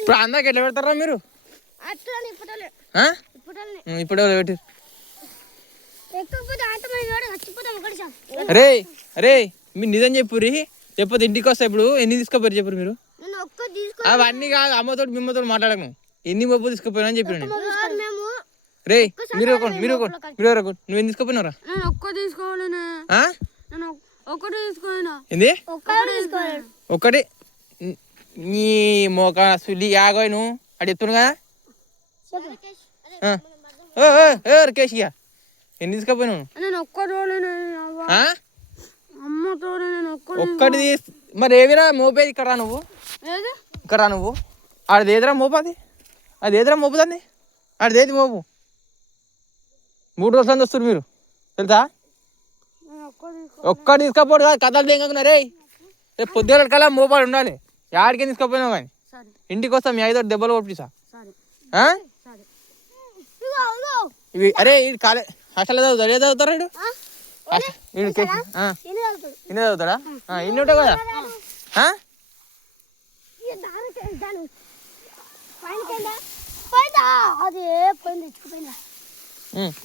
ఇప్పుడు అందాక ఎట్లా పెడతారా మీరు? ఇప్పుడు పెట్టి రే రే మీరు నిజం చెప్పురి, చెప్పదు ఇంటికి వస్తా. ఇప్పుడు ఎన్ని తీసుకోపోయారు చెప్పరు మీరు? అవన్నీ కాదు, అమ్మతోటి మిమ్మతో మాట్లాడకు. ఎన్ని మొబ్బు తీసుకుపోయినా అని చెప్పి రే మీరు నువ్వు ఎన్ని తీసుకుపోయినారా? ఏంది ఒకటి నీ మోక సుల్లి యాగోయ్ నువ్వు అడి ఎత్తును కదా. కేశియా ఎన్ని తీసుకుపోయినావు? ఒక్కటి మరి ఏమిరా మోపేది? ఇక్కడ రా నువ్వు, ఇక్కడ రా నువ్వు. ఆడది ఏదిరా మోపు? అది ఏదిరా మోపుదండి? ఆడది ఏది మోపు? 3 రోజులు వస్తారు మీరు తెలుసా? ఒక్కటి తీసుకపోడు కాదు, కథలు తెంగకున్నారే. రేపు పొద్దుగల కల్లా మోపాడు ఉండాలి. యాడికి తీసుకపోయినావు కానీ ఇంటికి వస్తా. మీ 5 దెబ్బలు కొట్టిసా. ఇవి అరే ఈ కాలే హాస్టల్లో చదువుతాడు. ఏ చదువుతారా వీడు? ఇన్ని చదువుతాడా? ఇన్ని ఉంటాయి కదా.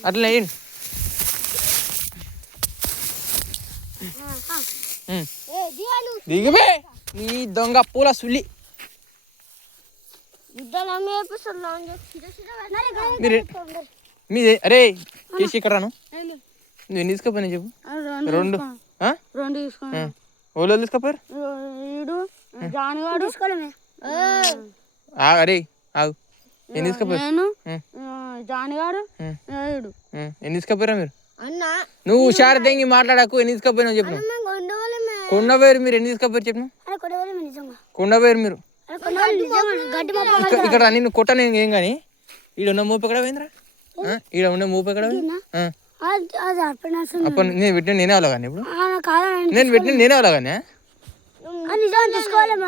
అట్లా దిగిపోయి నీ దొంగ పూల సుల్లి. మీదే అరే కేసి ఇక్కడ రాను. నువ్వు ఎన్ని తీసుకుపోయినా చెప్పు? 2 ఓలో తీసుకుపోయారు. అరే ఆగు, ఎన్ని తీసుకుపోయారు? ఎన్ని తీసుకుపోయారా మీరు? నువ్వు హుషారు తెంగి మాట్లాడకు. ఎన్ని తీసుకుపోయినావు చెప్పు? కొండపోయారు మీరు. ఎన్ని తీసుకుపోయారు చెప్పు? కొండపోయారు మీరు. ఇక్కడ నిన్ను కొట్టను ఏం కానీ ఈడ ఉన్న మోపు ఎక్కడ పోయిందిరా? ఈడ ఉన్న మోపు ఎక్కడ పోయింది? అప్పుడు నేను పెట్టిన నేనే అవ్వాలి కానీ ఇప్పుడు నేను పెట్టిన నేనే అవ్వాలి కానీ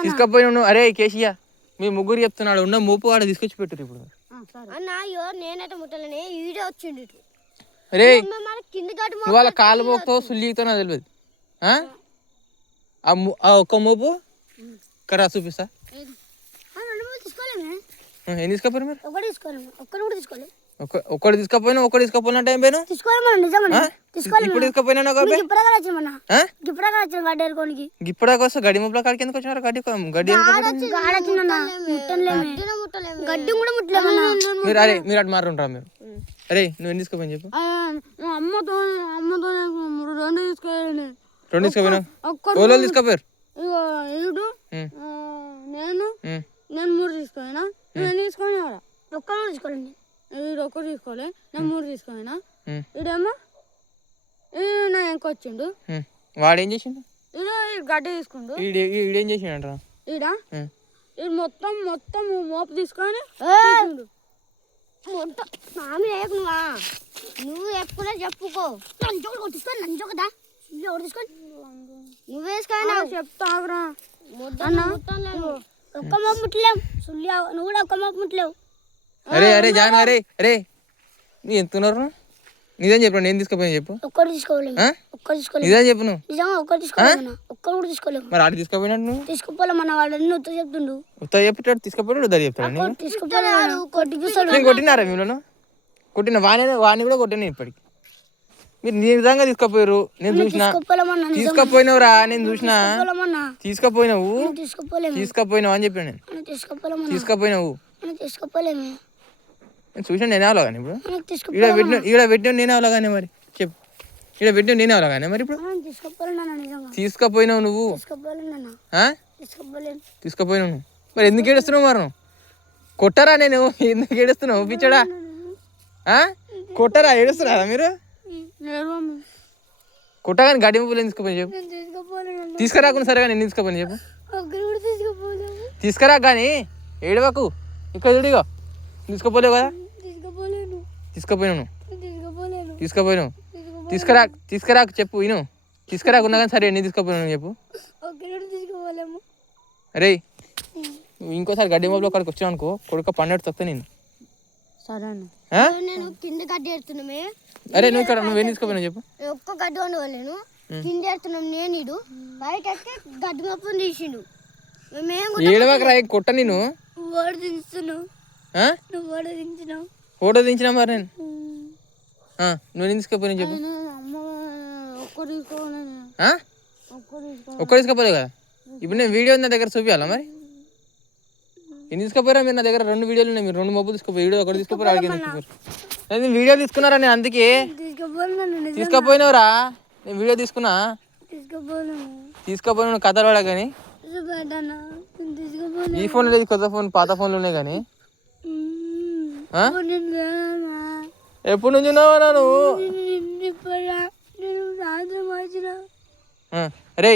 తీసుకపోయినా నువ్వు. అరే కేశియా మీ ముగ్గురు చెప్తున్నాడు, ఉన్న మోపు ఆడ తీసుకొచ్చి పెట్టారు ఇప్పుడు. అరే నువ్వు వాళ్ళ కాలు మోపుతో సుల్లితో నాకు తెలియదు. ఆ ఒక్క మోపు కరా చూపిస్తా. ఎన్ని తీసుకపోయారు మీరు? ఒక్కటి తీసుకపోయినా ఒకటి తీసుకపోయినా టైం పోయినా ఇప్పుడు తీసుకపోయినా గిప్పడాకి వస్తా. గడి ముప్పల కాడికి ఎందుకు వచ్చినారు? గడ్డి మీరు అరే మీరు అటు మారుంటారా మీరు? అరే నువ్వు ఎన్ని తీసుకుపోయినా చెప్పు? 2 తీసుకుపోయినా. ఓలో తీసుకుపోయారు. నేను 3 తీసుకోలేనా? నేను తీసుకోని ఒక్కరు తీసుకోలేండి. ఒకటి తీసుకోలే, నేను 3 తీసుకోలేనా? ఈడేమో నా ఇంకొచ్చిండు. వాడు ఏం చేసిండు? గడ్డి తీసుకుండు. ఈడేం చేసిండు? ఈడ మొత్తం మోపు తీసుకొని నువ్వు ఎప్పుడే చెప్పుకో. నంజోకదా నువ్వేసుకో చెప్తావురా. ఒక్క మోపు ముట్టలేవు. నువ్వు కూడా ఒక్క మోపు ముట్టలేవు. అరే అరే జాను అరే అరే నీ ఎంతున్నారు? నిజం చెప్పు. నేను తీసుకుపోయినా చెప్పు. ఒక్కటి తీసుకోలేము. నిజం చెప్పు. నువ్వు నిజంగా ఒక్కటి తీసుకోలేము. ఒక్కరు కూడా తీసుకోలేము. మరి ఆడ తీసుకుపోయినట్టు నువ్వు తీసుకుపోలే. మన వాడు ఉత్త చెప్తుండు. ఉత్త చెప్తాడు తీసుకుపోయాడు ఉదయం చెప్తాడు. తీసుకుపోయాడు. నేను కొట్టినారా మీలో? కొట్టిన వాడిని కూడా కొట్టిన ఇప్పటికి. మీరు నిజంగా తీసుకుపోయారు. నేను చూసిన తీసుకుపోయినవురా. నేను చూసిన తీసుకుపోయినావు అని చెప్పాను. నేను తీసుకుపోయినావు నేను చూసిన. నేనే అవలా కానీ ఇప్పుడు ఈడ పెట్టిన నేనే అవలా కానీ మరి చెప్పు. ఈడ పెట్టిన నేనే అవలా కానీ మరి ఇప్పుడు తీసుకుపోయినావు నువ్వు. తీసుకుపోయినావు నువ్వు. మరి ఎందుకు ఏడుస్తున్నావు? మరి నువ్వు కొట్టరా? నేను ఎందుకు ఏడుస్తున్నావు? పిచ్చడా కొట్టరా? ఏడుస్తున్నారా మీరు? కొట్టగాని గడ్డి ముప్పులు తీసుకుపోయి చెప్పు. తీసుకురాకుండా సరే కానీ ఎందుకు తీసుకుపోయి చెప్పు. తీసుకురా కానీ ఏడవకు. ఇక్కడ చూడిగా తీసుకుపోలేవు కదా. తీసుకుపోయినావు. తీసుకురాకు చెప్పు. విను తీసుకురాకున్నా కానీ సరే ఎన్ని తీసుకుపోయినావు చెప్పు. అరే నువ్వు ఇంకోసారి గడ్డి మొబైల్ అక్కడికి వచ్చావు అనుకో కొడుక పన్నెట్టు తొక్తా నేను. అరే నువ్వు ఇక్కడ నువ్వు ఎన్ని తీసుకుపోయినావు చెప్పు. ఒక్క గడ్డి ఉండలేను. తిండేస్తున్నాం నేను ఇడు బయట గడ్డి మొప్పని తీసిండు మేము ఏడవకరా కొట్ట నేను ఓడి దించుతున్నావు ఆ? నువ్వు ఓడి దించినావు ఫోటో దించినా మరి నేను నువ్వు తీసుకుపోయిన చెప్పు అమ్మ ఒక్క తీసుకోవాలి ఆ? ఒక్క తీసుకో ఒక్క తీసుకుపోలేదు కదా ఇప్పుడు నేను వీడియో నా దగ్గర చూపించాలా మరి ఎన్ని తీసుకుపోయారా మీరు నా దగ్గర 2 వీడియోలు ఉన్నాయి మీరు 2 మొబైల్ తీసుకుపోయి వీడియో ఒకటి తీసుకుపోయి అడిగి నేను వీడియో తీసుకున్నారా నేను అందుకే తీసుకుపోను తీసుకుపోయినవరా నేను వీడియో తీసుకున్నా తీసుకుపోను తీసుకుపోయిన కథలు వాడా కానీ తీసుకుపోను ఈ ఫోన్ లేదు కొత్త ఫోన్ పాత ఫోన్లు ఉన్నాయి కానీ ఆ? ఎప్పుడు నుంచి ఉన్నావా నువ్వు నేను రాత్రి వచ్చిన రే